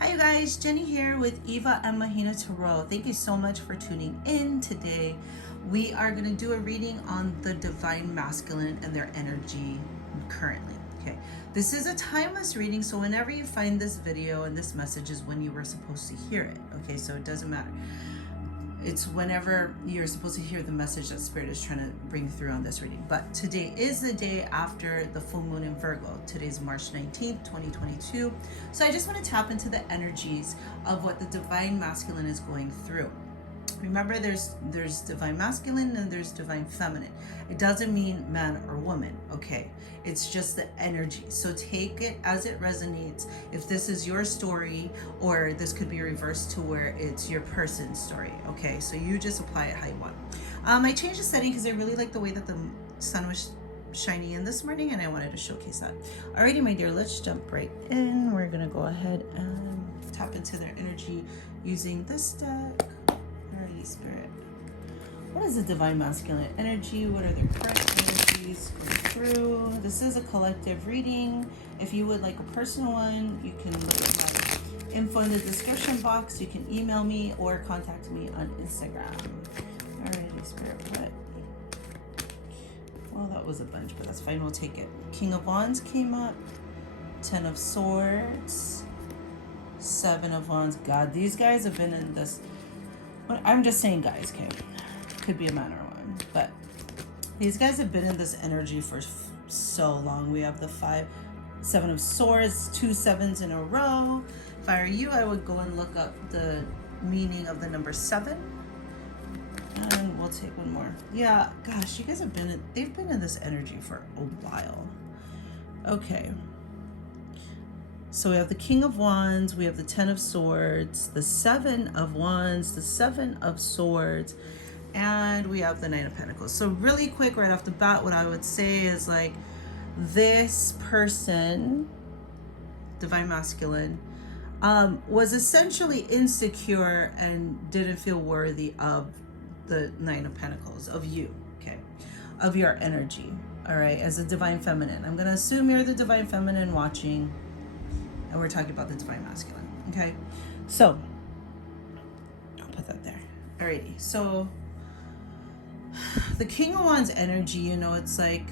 Hi you guys, Jenny here with 𝔽𝕳𝕃𝕃𝕃. Thank you so much for tuning in today. We are going to do a reading on the divine masculine and their energy currently. Okay, this is a timeless reading, so whenever you find this video and this message is when you were supposed to hear it. Okay, so it doesn't matter. It's whenever you're supposed to hear the message that Spirit is trying to bring through on this reading. But today is the day after the full moon in Virgo. Today's March 19th, 2022. So I just want to tap into the energies of what the divine masculine is going through. Remember, there's divine masculine and there's divine feminine. It doesn't mean man or woman, okay? It's just the energy. So take it as it resonates. If this is your story, or this could be reversed to where it's your person's story, okay? So you just apply it how you want. I changed the setting because I really like the way that the sun was shining in this morning, and I wanted to showcase that. Alrighty, my dear, let's jump right in. We're gonna go ahead and tap into their energy using this deck. Alrighty, Spirit. What is the divine masculine energy? What are their current energies going through? This is a collective reading. If you would like a personal one, you can look at my info in the description box. You can email me or contact me on Instagram. Alrighty, Spirit. What? Well, that was a bunch, but that's fine. We'll take it. King of Wands came up. 10 of Swords. 7 of Wands. God, these guys have been in this. I'm just saying, guys, okay? Could be a man or woman, but these guys have been in this energy for so long. We have the 7 of Swords, 2 7s in a row. If I were you, I would go and look up the meaning of the number 7. And we'll take one more. Yeah, gosh, you guys have they've been in this energy for a while. Okay. So we have the King of Wands, we have the 10 of Swords, the 7 of Wands, the 7 of Swords, and we have the 9 of Pentacles. So really quick, right off the bat, what I would say is like, this person, divine masculine, was essentially insecure and didn't feel worthy of the 9 of Pentacles, of you, okay, of your energy, all right, as a divine feminine. I'm gonna assume you're the divine feminine watching, and we're talking about the divine masculine, okay? So, I'll put that there. Alrighty, so the King of Wands energy, you know, it's like,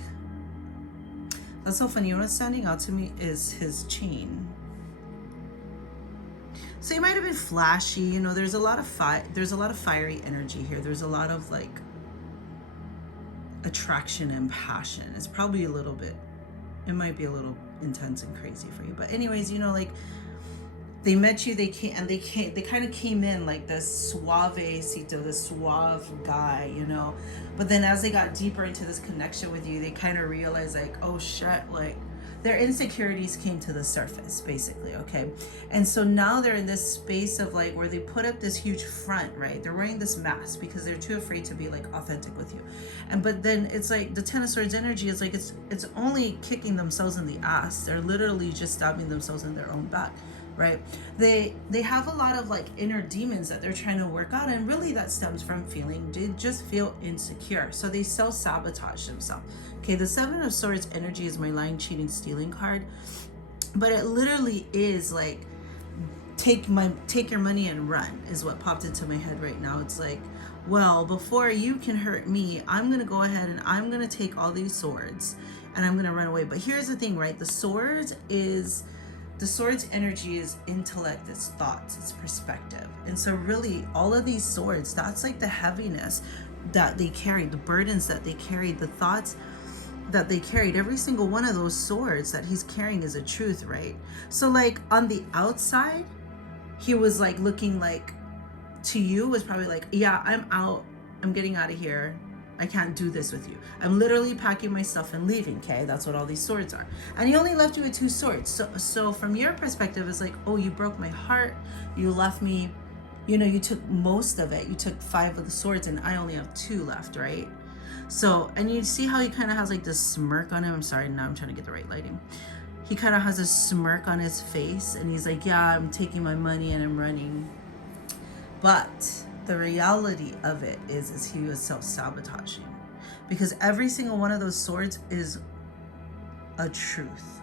that's so funny. You know what's standing out to me is his chain. So he might have been flashy, you know, there's a lot of fiery energy here. There's a lot of like attraction and passion. It's probably a little bit, it might be a little intense and crazy for you, but anyways, you know, like they met you, they kind of came in like this suavecito, this suave guy, you know, but then as they got deeper into this connection with you, they kind of realized like, oh shit, like their insecurities came to the surface, basically, okay? And so now they're in this space of like where they put up this huge front, right? They're wearing this mask because they're too afraid to be like authentic with you. But then it's like the 10 of Swords energy is like it's only kicking themselves in the ass. They're literally just stabbing themselves in their own back, right? They have a lot of like inner demons that they're trying to work out, and really that stems from they just feel insecure, so they self-sabotage themselves. Okay, the 7 of Swords energy is my lying, cheating, stealing card, but it literally is like take your money and run is what popped into my head right now. It's like, well, before you can hurt me, I'm gonna go ahead and I'm gonna take all these swords and I'm gonna run away. But here's the thing, right? The Swords energy is intellect, it's thoughts, it's perspective. And so really all of these swords, that's like the heaviness that they carried, the burdens that they carried, the thoughts that they carried. Every single one of those swords that he's carrying is a truth, right? So like on the outside, he was like looking like, to you was probably like, yeah, I'm out, I'm getting out of here, I can't do this with you. I'm literally packing my stuff and leaving, okay? That's what all these swords are. And he only left you with 2 swords. So from your perspective, it's like, oh, you broke my heart. You left me, you know, you took most of it. You took 5 of the swords and I only have 2 left, right? So, and you see how he kind of has like this smirk on him. I'm sorry, now I'm trying to get the right lighting. He kind of has a smirk on his face and he's like, yeah, I'm taking my money and I'm running. But the reality of it is he was self-sabotaging, because every single one of those swords is a truth.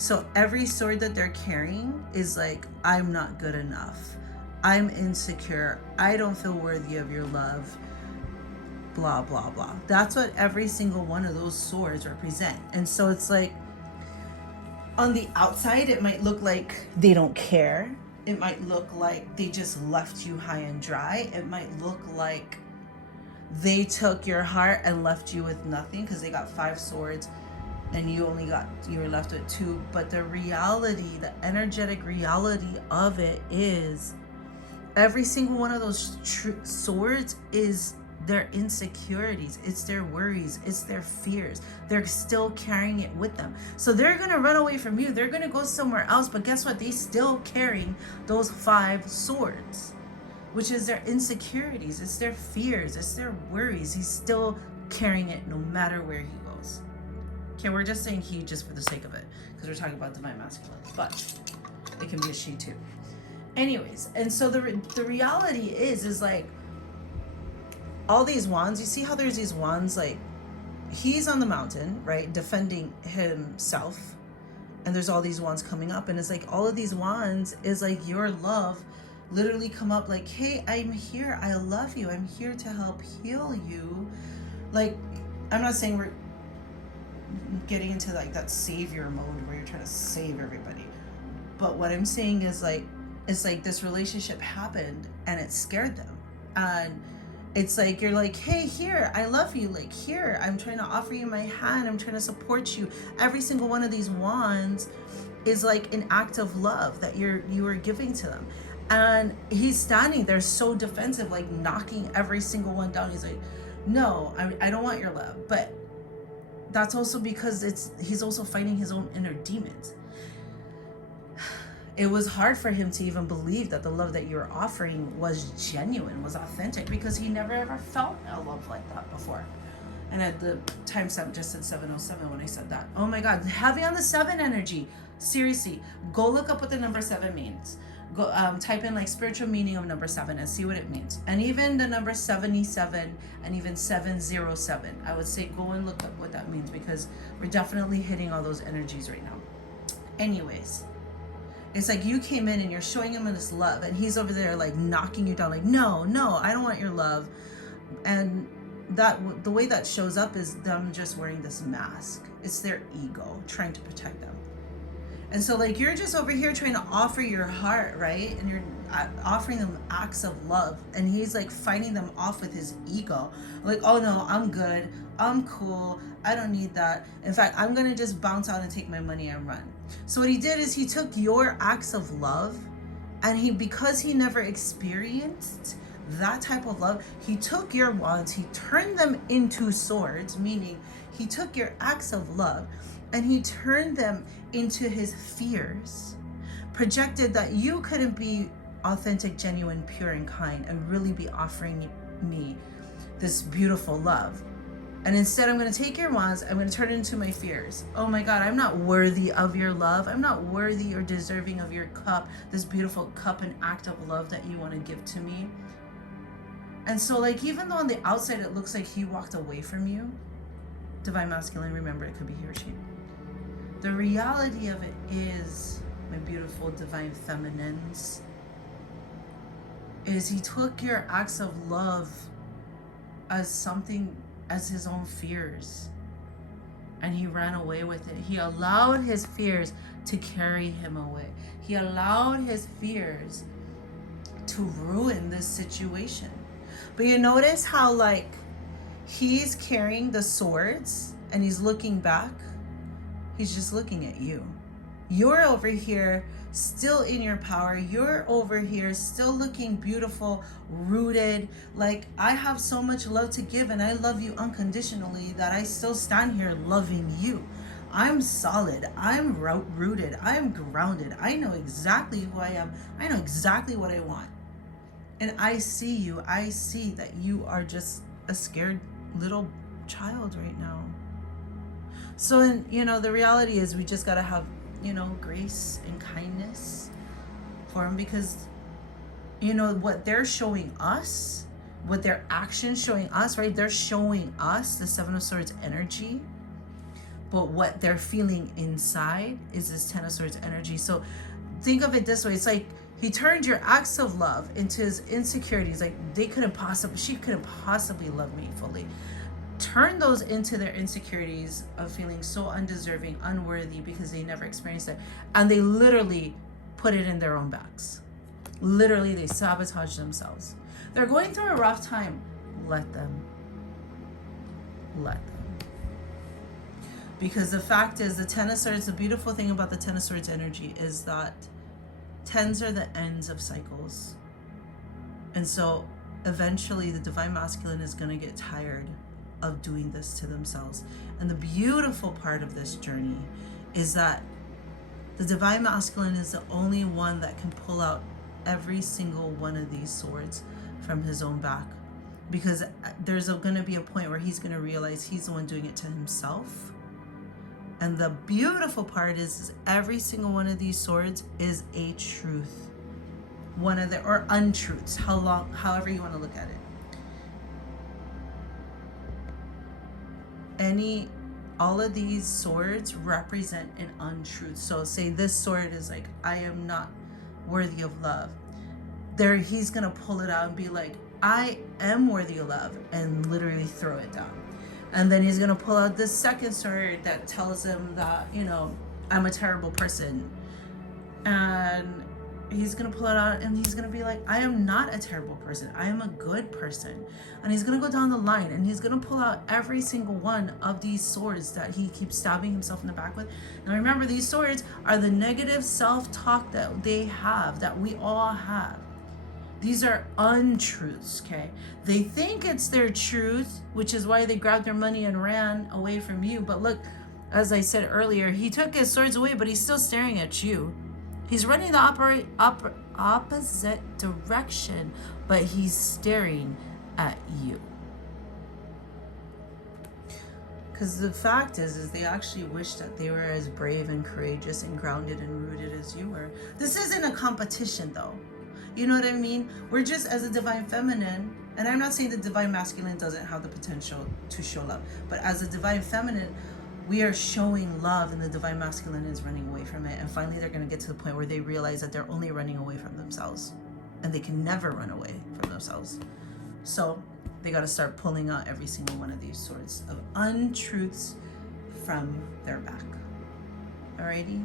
So every sword that they're carrying is like, I'm not good enough. I'm insecure. I don't feel worthy of your love. Blah, blah, blah. That's what every single one of those swords represent. And so it's like, on the outside, it might look like they don't care. It might look like they just left you high and dry. It might look like they took your heart and left you with nothing because they got 5 swords and you were left with 2. But the reality, the energetic reality of it is every single one of those swords is their insecurities, it's their worries, it's their fears. They're still carrying it with them. So they're gonna run away from you. They're gonna go somewhere else, but guess what? They still carrying those 5 swords, which is their insecurities, it's their fears, it's their worries. He's still carrying it no matter where he goes. Okay, we're just saying he just for the sake of it, because we're talking about divine masculine, but it can be a she too. Anyways, and so the reality is like, all these wands, you see how there's these wands, like he's on the mountain, right, defending himself, and there's all these wands coming up, and it's like all of these wands is like your love literally come up like, hey, I'm here, I love you, I'm here to help heal you. Like, I'm not saying we're getting into like that savior mode where you're trying to save everybody, but what I'm saying is like, it's like this relationship happened and it scared them, and it's like, you're like, hey, here, I love you. Like, here, I'm trying to offer you my hand. I'm trying to support you. Every single one of these wands is like an act of love that you are giving to them. And he's standing there so defensive, like knocking every single one down. He's like, no, I don't want your love. But that's also because he's also fighting his own inner demons. It was hard for him to even believe that the love that you were offering was genuine, was authentic, because he never ever felt a love like that before. And at the timestamp just said 707 when I said that. Oh my God, heavy on the 7 energy. Seriously, go look up what the number 7 means. Go type in like spiritual meaning of number 7 and see what it means. And even the number 77 and even 707, I would say go and look up what that means, because we're definitely hitting all those energies right now. Anyways, it's like you came in and you're showing him this love, and he's over there like knocking you down, like, no, I don't want your love. And that the way that shows up is them just wearing this mask. It's their ego trying to protect them. And so like you're just over here trying to offer your heart, right? And you're offering them acts of love, and he's like fighting them off with his ego. Like, oh no, I'm good, I'm cool, I don't need that. In fact, I'm gonna just bounce out and take my money and run. So what he did is he took your acts of love, and because he never experienced that type of love, he took your wands, he turned them into swords, meaning he took your acts of love and he turned them into his fears, projected that you couldn't be authentic, genuine, pure, and kind and really be offering me this beautiful love. And instead, I'm going to take your wands, I'm going to turn it into my fears. Oh my God, I'm not worthy of your love. I'm not worthy or deserving of your cup, this beautiful cup and act of love that you want to give to me. And so like, even though on the outside it looks like he walked away from you, divine masculine, remember, it could be he or she. The reality of it is, my beautiful divine feminines, is he took your acts of love as something, as his own fears, and he ran away with it. He allowed his fears to carry him away. He allowed his fears to ruin this situation. But you notice how like he's carrying the swords and he's looking back. He's just looking at you. You're over here still in your power. You're over here still looking beautiful, rooted. Like, I have so much love to give and I love you unconditionally that I still stand here loving you. I'm solid. I'm rooted. I'm grounded. I know exactly who I am. I know exactly what I want. And I see you. I see that you are just a scared little child right now. So, the reality is we just got to have, grace and kindness for them, because, what they're showing us, what their actions showing us, right? They're showing us the 7 of Swords energy. but what they're feeling inside is this Ten of Swords energy. So think of it this way. It's like he turned your acts of love into his insecurities. Like she couldn't possibly love me fully. Turn those into their insecurities of feeling so undeserving, unworthy, because they never experienced it. And they literally put it in their own backs. Literally, they sabotage themselves. They're going through a rough time. Let them. Because the fact is, the Ten of Swords, the beautiful thing about the Ten of Swords energy is that tens are the ends of cycles. And so eventually the Divine Masculine is going to get tired of doing this to themselves. And the beautiful part of this journey is that the Divine Masculine is the only one that can pull out every single one of these swords from his own back. Because there's going to be a point where he's going to realize he's the one doing it to himself. And the beautiful part is every single one of these swords is a truth. Or untruths, however you want to look at it. All of these swords represent an untruth. So say this sword is like, I am not worthy of love. He's going to pull it out and be like, I am worthy of love, and literally throw it down. And then he's going to pull out this second sword that tells him that, I'm a terrible person. And he's going to pull it out and he's going to be like, I am not a terrible person. I am a good person. And he's going to go down the line and he's going to pull out every single one of these swords that he keeps stabbing himself in the back with. Now remember, these swords are the negative self-talk that they have, that we all have. These are untruths, okay? They think it's their truth, which is why they grabbed their money and ran away from you. But look, as I said earlier, he took his swords away, but he's still staring at you. He's running the opposite direction, but he's staring at you. Because the fact is they actually wish that they were as brave and courageous and grounded and rooted as you were. This isn't a competition, though. You know what I mean? We're just, as a Divine Feminine, and I'm not saying the Divine Masculine doesn't have the potential to show love, but as a Divine Feminine, we are showing love, and the Divine Masculine is running away from it. And finally, they're going to get to the point where they realize that they're only running away from themselves, and they can never run away from themselves. So they got to start pulling out every single one of these swords of untruths from their back. Alrighty?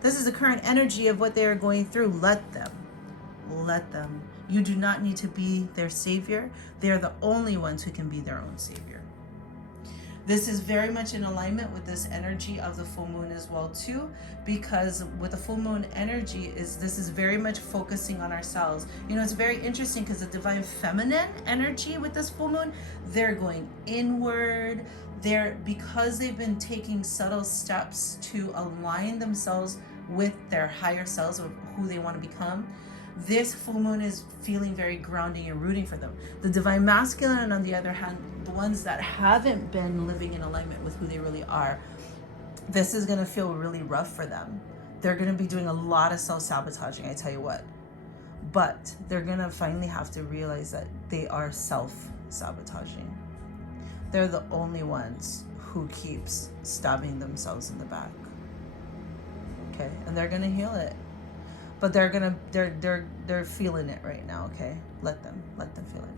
This is the current energy of what they are going through. Let them. Let them. You do not need to be their savior. They are the only ones who can be their own savior. This is very much in alignment with this energy of the full moon as well too, because with the full moon energy this is very much focusing on ourselves. It's very interesting because the Divine Feminine energy with this full moon, they're going inward. Because they've been taking subtle steps to align themselves with their higher selves of who they want to become. This full moon is feeling very grounding and rooting for them. The Divine Masculine, on the other hand, the ones that haven't been living in alignment with who they really are, this is going to feel really rough for them. They're going to be doing a lot of self-sabotaging, I tell you what. But they're going to finally have to realize that they are self-sabotaging. They're the only ones who keeps stabbing themselves in the back. Okay? And they're going to heal it. But they're feeling it right now, okay? Let them feel it.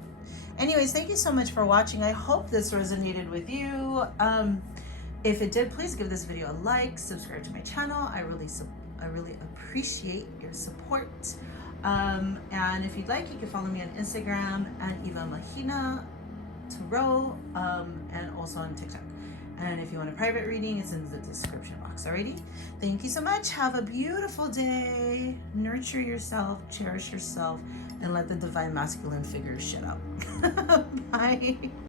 Anyways, thank you so much for watching. I hope this resonated with you. If it did, please give this video a like, subscribe to my channel. I really appreciate your support. And if you'd like, you can follow me on Instagram at 𝕬𝕃𝕃𝕃, and also on TikTok. And if you want a private reading, it's in the description box. Alrighty? Thank you so much. Have a beautiful day. Nurture yourself, cherish yourself, and let the Divine Masculine figure shit out. Bye.